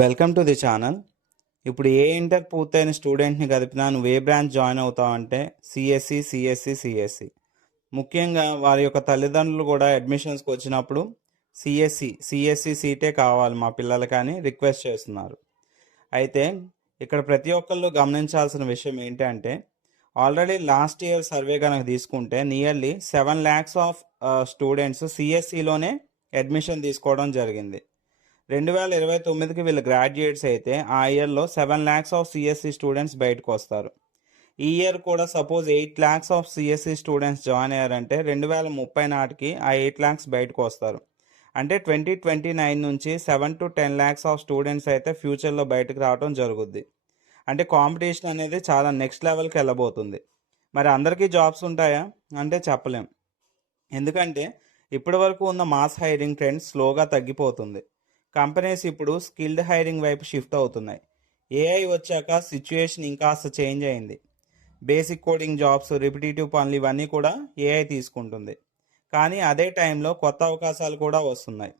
Welcome to the channel. ఇప్పుడు ఏ inter పూర్తయిన స్టూడెంట్ని కదిపినా నువ్వు ఏ బ్రాంచ్ జాయిన్ అవుతావు అంటే సిఎస్సి. ముఖ్యంగా వారి యొక్క తల్లిదండ్రులు కూడా అడ్మిషన్స్కి వచ్చినప్పుడు సిఎస్సి సీటే కావాలి మా పిల్లలకి అని రిక్వెస్ట్ చేస్తున్నారు. అయితే ఇక్కడ ప్రతి ఒక్కళ్ళు గమనించాల్సిన విషయం ఏంటంటే ఆల్రెడీ లాస్ట్ ఇయర్ సర్వే కనుక తీసుకుంటే నియర్లీ 7 lakhs ఆఫ్ స్టూడెంట్స్ సిఎస్సిలోనే అడ్మిషన్ తీసుకోవడం జరిగింది. 2029కి వీళ్ళు గ్రాడ్యుయేట్స్ అయితే ఆ ఇయర్లో 7 lakhs ఆఫ్ సిఎస్సి స్టూడెంట్స్ బయటకు వస్తారు. ఈ ఇయర్ కూడా suppose 8 lakhs of CSC students join అయ్యారంటే 2030 నాటికి ఆ 8 lakhs బయటకు వస్తారు. అంటే 2029 నుంచి 7 to 10 lakhs ఆఫ్ స్టూడెంట్స్ అయితే ఫ్యూచర్లో బయటకు రావడం జరుగుద్ది. అంటే కాంపిటీషన్ అనేది చాలా నెక్స్ట్ లెవెల్కి వెళ్ళబోతుంది. మరి అందరికీ జాబ్స్ ఉంటాయా అంటే చెప్పలేం. ఎందుకంటే ఇప్పటి వరకు ఉన్న మాస్ హైరింగ్ ట్రెండ్ స్లోగా తగ్గిపోతుంది. కంపెనీస్ ఇప్పుడు స్కిల్డ్ హైరింగ్ వైపు షిఫ్ట్ అవుతున్నాయి. ఏఐ వచ్చాక సిచ్యుయేషన్ ఇంకాస్త చేంజ్ అయింది. బేసిక్ కోడింగ్ జాబ్స్, రిపిటేటివ్ పనులు ఇవన్నీ కూడా ఏఐ తీసుకుంటుంది. కానీ అదే టైంలో కొత్త అవకాశాలు కూడా వస్తున్నాయి.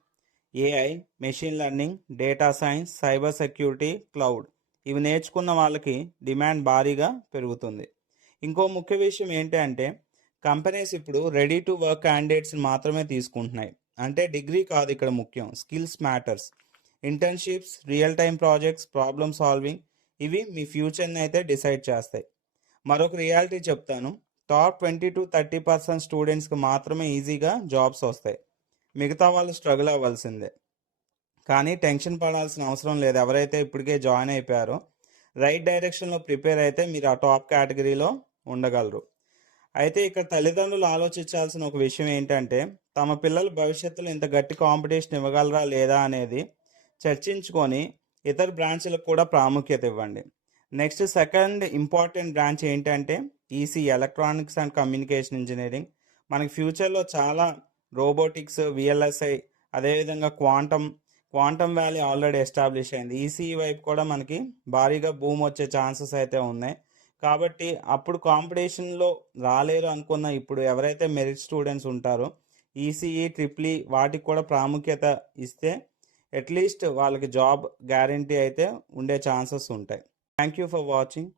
AI, machine learning, data science, cyber security, cloud ఇవి నేర్చుకున్న వాళ్ళకి డిమాండ్ భారీగా పెరుగుతుంది. ఇంకో ముఖ్య విషయం ఏంటి అంటే కంపెనీస్ ఇప్పుడు రెడీ టు వర్క్ క్యాండిడేట్స్ని మాత్రమే తీసుకుంటున్నాయి. అంటే డిగ్రీ కాదు ఇక్కడ ముఖ్యం, skills matters. Internships, real time projects, problem solving ఇవి మీ ఫ్యూచర్ని అయితే డిసైడ్ చేస్తాయి. మరొక రియాలిటీ చెప్తాను. టాప్ 20 to 30% స్టూడెంట్స్కి మాత్రమే ఈజీగా జాబ్స్ వస్తాయి. మిగతా వాళ్ళు స్ట్రగుల్ అవ్వాల్సిందే. కానీ టెన్షన్ పడాల్సిన అవసరం లేదు. ఎవరైతే ఇప్పటికే జాయిన్ అయిపోయారో రైట్ డైరెక్షన్లో ప్రిపేర్ అయితే మీరు ఆ టాప్ కేటగిరీలో ఉండగలరు. అయితే ఇక్కడ తల్లిదండ్రులు ఆలోచించాల్సిన ఒక విషయం ఏంటంటే తమ పిల్లల భవిష్యత్తులో ఇంత గట్టి కాంపిటీషన్ ఇవ్వగలరా లేదా అనేది చర్చించుకొని ఇతర బ్రాంచ్లకు కూడా ప్రాముఖ్యత ఇవ్వండి. నెక్స్ట్ సెకండ్ ఇంపార్టెంట్ బ్రాంచ్ ఏంటంటే ECE, electronics and communication engineering. మనకి ఫ్యూచర్లో చాలా రోబోటిక్స్, విఎల్ఎస్ఐ, అదేవిధంగా క్వాంటమ్ వ్యాలీ ఆల్రెడీ ఎస్టాబ్లిష్ అయింది. ఈసీఈ వైపు కూడా మనకి భారీగా బూమ్ వచ్చే ఛాన్సెస్ అయితే ఉన్నాయి. కాబట్టి అప్పుడు కాంపిటీషన్లో రాలేరు అనుకున్న ఇప్పుడు ఎవరైతే మెరిట్ స్టూడెంట్స్ ఉంటారో ఈసీఈ, ట్రిపుల్ ఈ వాటికి కూడా ప్రాముఖ్యత ఇస్తే అట్లీస్ట్ వాళ్ళకి జాబ్ గ్యారంటీ అయితే ఉండే ఛాన్సెస్ ఉంటాయి. Thank you for watching.